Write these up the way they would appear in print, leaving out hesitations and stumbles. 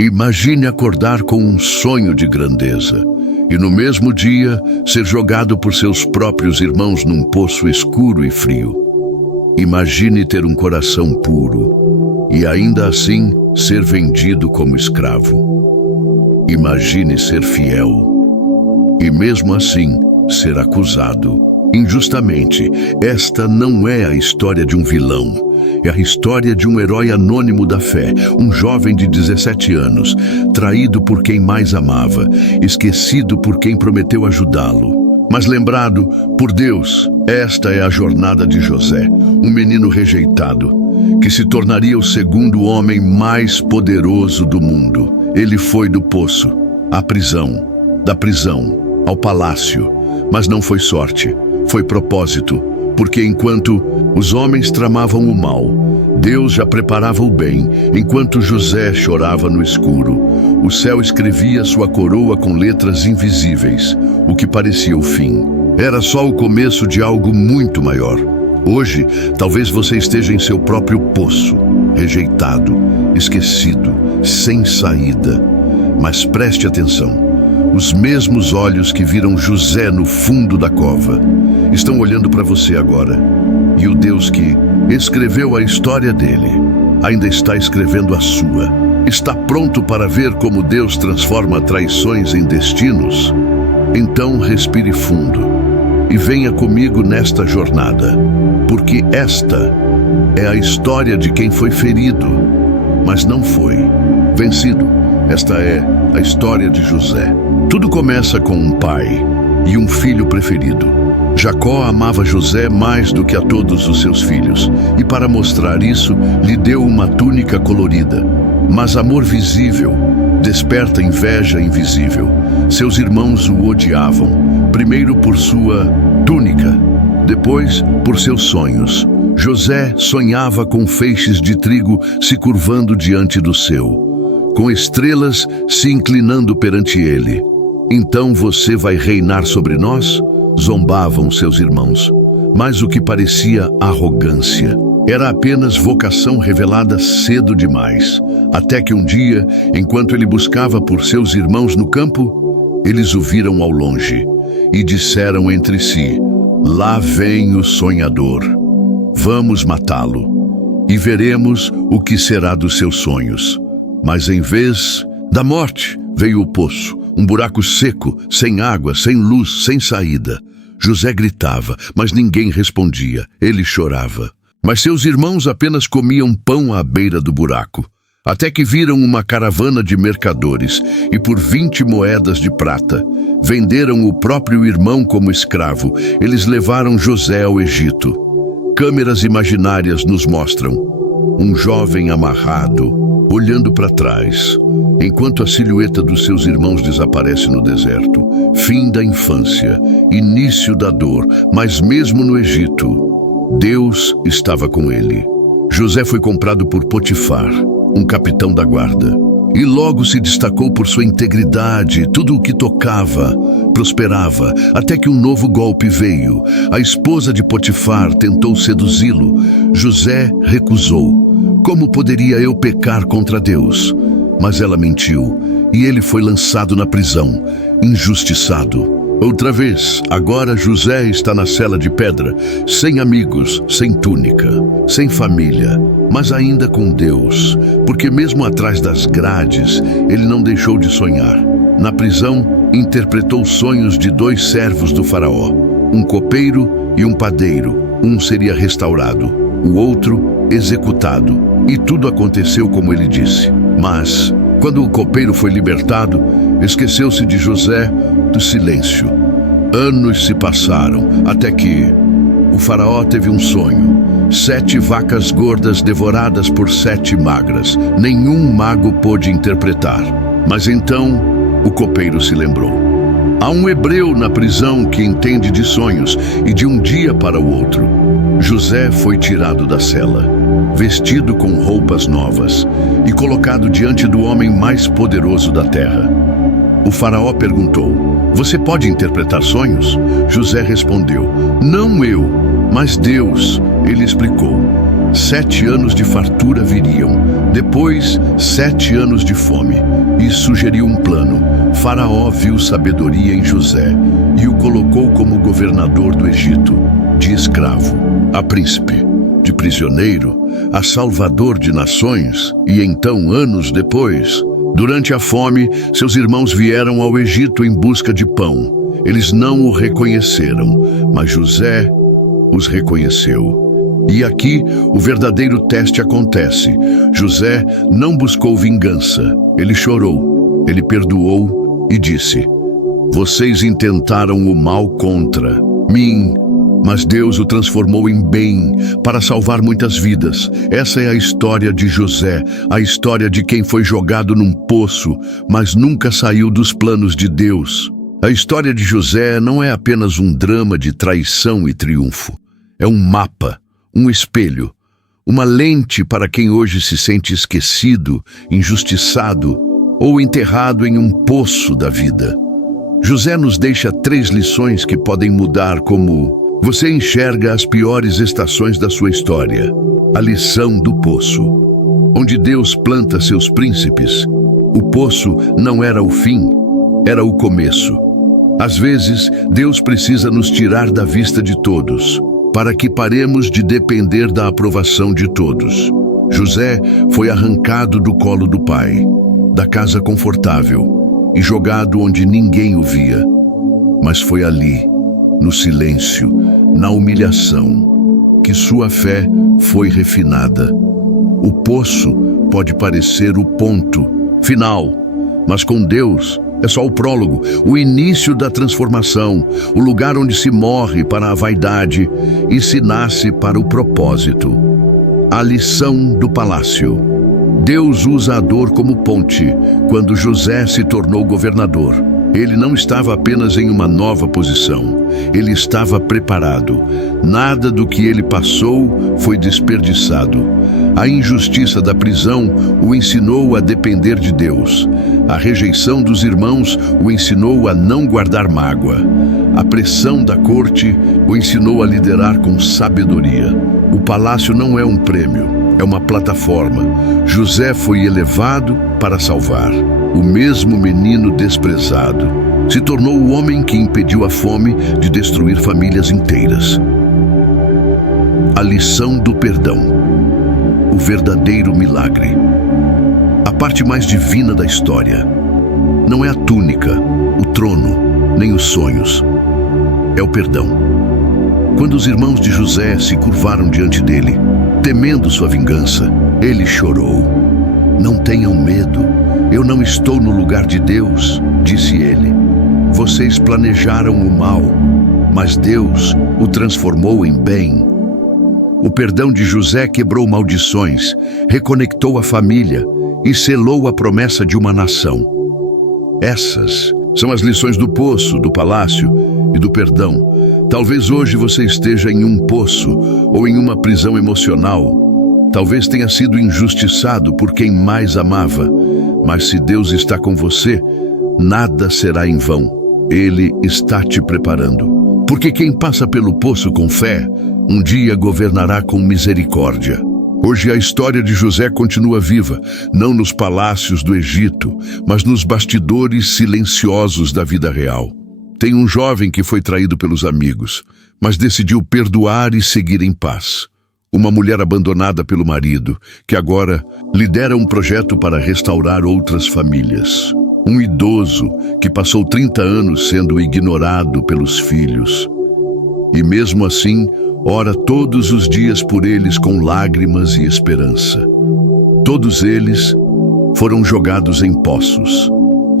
Imagine acordar com um sonho de grandeza e no mesmo dia ser jogado por seus próprios irmãos num poço escuro e frio. Imagine ter um coração puro e ainda assim ser vendido como escravo. Imagine ser fiel e mesmo assim ser acusado injustamente. Esta não é a história de um vilão. É a história de um herói anônimo da fé, um jovem de 17 anos, traído por quem mais amava, esquecido por quem prometeu ajudá-lo, mas lembrado por Deus. Esta é a jornada de José, um menino rejeitado, que se tornaria o segundo homem mais poderoso do mundo. Ele foi do poço à prisão, da prisão ao palácio, mas não foi sorte, foi propósito. Porque enquanto os homens tramavam o mal, Deus já preparava o bem. Enquanto José chorava no escuro, o céu escrevia sua coroa com letras invisíveis. O que parecia o fim era só o começo de algo muito maior. Hoje, talvez você esteja em seu próprio poço, rejeitado, esquecido, sem saída. Mas preste atenção. Os mesmos olhos que viram José no fundo da cova estão olhando para você agora. E o Deus que escreveu a história dele ainda está escrevendo a sua. Está pronto para ver como Deus transforma traições em destinos? Então respire fundo e venha comigo nesta jornada, porque esta é a história de quem foi ferido, mas não foi vencido. Esta é a história de José. Tudo começa com um pai e um filho preferido. Jacó amava José mais do que a todos os seus filhos, e para mostrar isso, lhe deu uma túnica colorida. Mas amor visível desperta inveja invisível. Seus irmãos o odiavam, primeiro por sua túnica, depois por seus sonhos. José sonhava com feixes de trigo se curvando diante do seu, com estrelas se inclinando perante ele. Então você vai reinar sobre nós? Zombavam seus irmãos. Mas o que parecia arrogância era apenas vocação revelada cedo demais. Até que um dia, enquanto ele buscava por seus irmãos no campo, eles o viram ao longe e disseram entre si: "Lá vem o sonhador. Vamos matá-lo e veremos o que será dos seus sonhos." Mas em vez da morte, veio o poço, um buraco seco, sem água, sem luz, sem saída. José gritava, mas ninguém respondia. Ele chorava. Mas seus irmãos apenas comiam pão à beira do buraco, até que viram uma caravana de mercadores e por 20 moedas de prata venderam o próprio irmão como escravo. Eles levaram José ao Egito. Câmeras imaginárias nos mostram um jovem amarrado, olhando para trás, enquanto a silhueta dos seus irmãos desaparece no deserto. Fim da infância, início da dor, mas mesmo no Egito, Deus estava com ele. José foi comprado por Potifar, um capitão da guarda, e logo se destacou por sua integridade. Tudo o que tocava prosperava, até que um novo golpe veio. A esposa de Potifar tentou seduzi-lo. José recusou. Como poderia eu pecar contra Deus? Mas ela mentiu, e ele foi lançado na prisão, injustiçado. Outra vez, agora José está na cela de pedra, sem amigos, sem túnica, sem família, mas ainda com Deus, porque mesmo atrás das grades, ele não deixou de sonhar. Na prisão, interpretou sonhos de 2 servos do faraó, um copeiro e um padeiro. Um seria restaurado, o outro executado, e tudo aconteceu como ele disse. Mas, quando o copeiro foi libertado, esqueceu-se de José do silêncio. Anos se passaram, até que o faraó teve um sonho. 7 vacas gordas devoradas por 7 magras. Nenhum mago pôde interpretar. Mas então, o copeiro se lembrou. Há um hebreu na prisão que entende de sonhos, e de um dia para o outro, José foi tirado da cela, vestido com roupas novas e colocado diante do homem mais poderoso da terra. O faraó perguntou: "Você pode interpretar sonhos?" José respondeu: "Não eu, mas Deus." Ele explicou: 7 anos de fartura viriam, depois 7 anos de fome, e sugeriu um plano. Faraó viu sabedoria em José e o colocou como governador do Egito, de escravo a príncipe, de prisioneiro a salvador de nações. E então, anos depois, durante a fome, seus irmãos vieram ao Egito em busca de pão. Eles não o reconheceram, mas José os reconheceu. E aqui o verdadeiro teste acontece. José não buscou vingança. Ele chorou, ele perdoou e disse: vocês intentaram o mal contra mim, mas Deus o transformou em bem para salvar muitas vidas. Essa é a história de José, a história de quem foi jogado num poço, mas nunca saiu dos planos de Deus. A história de José não é apenas um drama de traição e triunfo. É um mapa, um espelho, uma lente para quem hoje se sente esquecido, injustiçado ou enterrado em um poço da vida. José nos deixa 3 lições que podem mudar como você enxerga as piores estações da sua história. A lição do poço. Onde Deus planta seus príncipes, o poço não era o fim, era o começo. Às vezes, Deus precisa nos tirar da vista de todos, para que paremos de depender da aprovação de todos. José foi arrancado do colo do pai, da casa confortável, e jogado onde ninguém o via. Mas foi ali, no silêncio, na humilhação, que sua fé foi refinada. O poço pode parecer o ponto final, mas com Deus é só o prólogo, o início da transformação, o lugar onde se morre para a vaidade e se nasce para o propósito. A lição do palácio. Deus usa a dor como ponte. Quando José se tornou governador, ele não estava apenas em uma nova posição, ele estava preparado. Nada do que ele passou foi desperdiçado. A injustiça da prisão o ensinou a depender de Deus. A rejeição dos irmãos o ensinou a não guardar mágoa. A pressão da corte o ensinou a liderar com sabedoria. O palácio não é um prêmio, é uma plataforma. José foi elevado para salvar. O mesmo menino desprezado se tornou o homem que impediu a fome de destruir famílias inteiras. A lição do perdão. O verdadeiro milagre. A parte mais divina da história. Não é a túnica, o trono, nem os sonhos. É o perdão. Quando os irmãos de José se curvaram diante dele, temendo sua vingança, ele chorou. Não tenham medo, eu não estou no lugar de Deus, disse ele. Vocês planejaram o mal, mas Deus o transformou em bem. O perdão de José quebrou maldições, reconectou a família e selou a promessa de uma nação. Essas são as lições do poço, do palácio e do perdão. Talvez hoje você esteja em um poço ou em uma prisão emocional. Talvez tenha sido injustiçado por quem mais amava. Mas se Deus está com você, nada será em vão. Ele está te preparando. Porque quem passa pelo poço com fé, um dia governará com misericórdia. Hoje a história de José continua viva, não nos palácios do Egito, mas nos bastidores silenciosos da vida real. Tem um jovem que foi traído pelos amigos, mas decidiu perdoar e seguir em paz. Uma mulher abandonada pelo marido, que agora lidera um projeto para restaurar outras famílias. Um idoso que passou 30 anos sendo ignorado pelos filhos. E mesmo assim, ora todos os dias por eles com lágrimas e esperança. Todos eles foram jogados em poços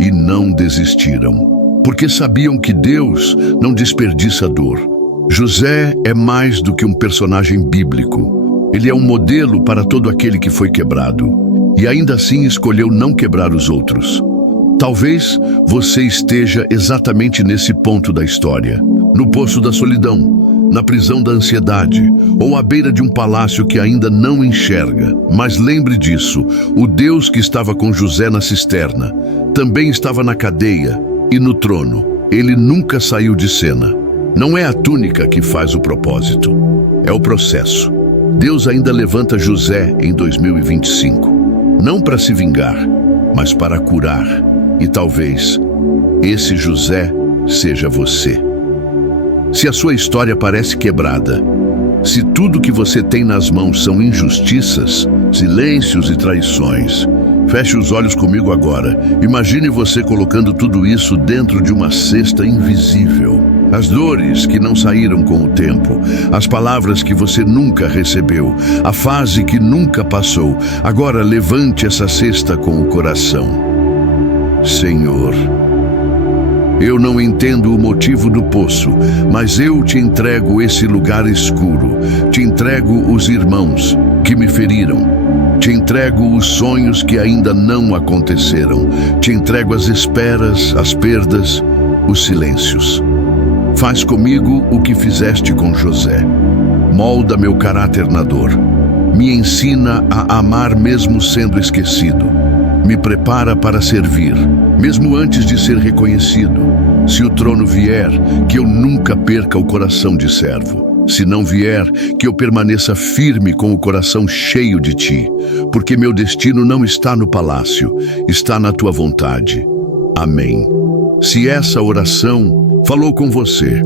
e não desistiram, porque sabiam que Deus não desperdiça dor. José é mais do que um personagem bíblico. Ele é um modelo para todo aquele que foi quebrado e ainda assim escolheu não quebrar os outros. Talvez você esteja exatamente nesse ponto da história, no poço da solidão, na prisão da ansiedade ou à beira de um palácio que ainda não enxerga. Mas lembre disso, o Deus que estava com José na cisterna também estava na cadeia e no trono. Ele nunca saiu de cena. Não é a túnica que faz o propósito, é o processo. Deus ainda levanta José em 2025, não para se vingar, mas para curar. E talvez esse José seja você. Se a sua história parece quebrada, se tudo que você tem nas mãos são injustiças, silêncios e traições, feche os olhos comigo agora. Imagine você colocando tudo isso dentro de uma cesta invisível. As dores que não saíram com o tempo, as palavras que você nunca recebeu, a fase que nunca passou. Agora levante essa cesta com o coração. Senhor, eu não entendo o motivo do poço, mas eu te entrego esse lugar escuro. Te entrego os irmãos que me feriram. Te entrego os sonhos que ainda não aconteceram. Te entrego as esperas, as perdas, os silêncios. Faz comigo o que fizeste com José. Molda meu caráter na dor. Me ensina a amar mesmo sendo esquecido. Me prepara para servir, mesmo antes de ser reconhecido. Se o trono vier, que eu nunca perca o coração de servo. Se não vier, que eu permaneça firme com o coração cheio de ti, porque meu destino não está no palácio, está na tua vontade. Amém. Se essa oração falou com você,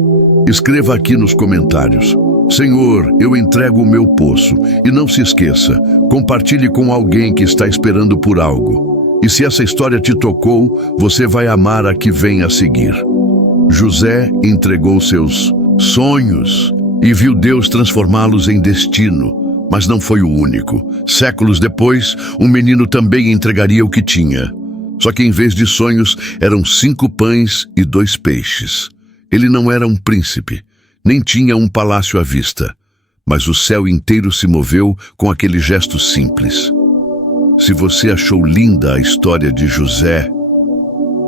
escreva aqui nos comentários. Senhor, eu entrego o meu poço. E não se esqueça, compartilhe com alguém que está esperando por algo. E se essa história te tocou, você vai amar a que vem a seguir. José entregou seus sonhos e viu Deus transformá-los em destino, mas não foi o único. Séculos depois, um menino também entregaria o que tinha. Só que em vez de sonhos, eram 5 pães e 2 peixes. Ele não era um príncipe, nem tinha um palácio à vista, mas o céu inteiro se moveu com aquele gesto simples. Se você achou linda a história de José,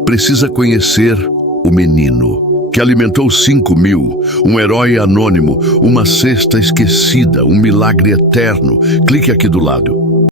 precisa conhecer o menino que alimentou 5.000, um herói anônimo, uma cesta esquecida, um milagre eterno. Clique aqui do lado.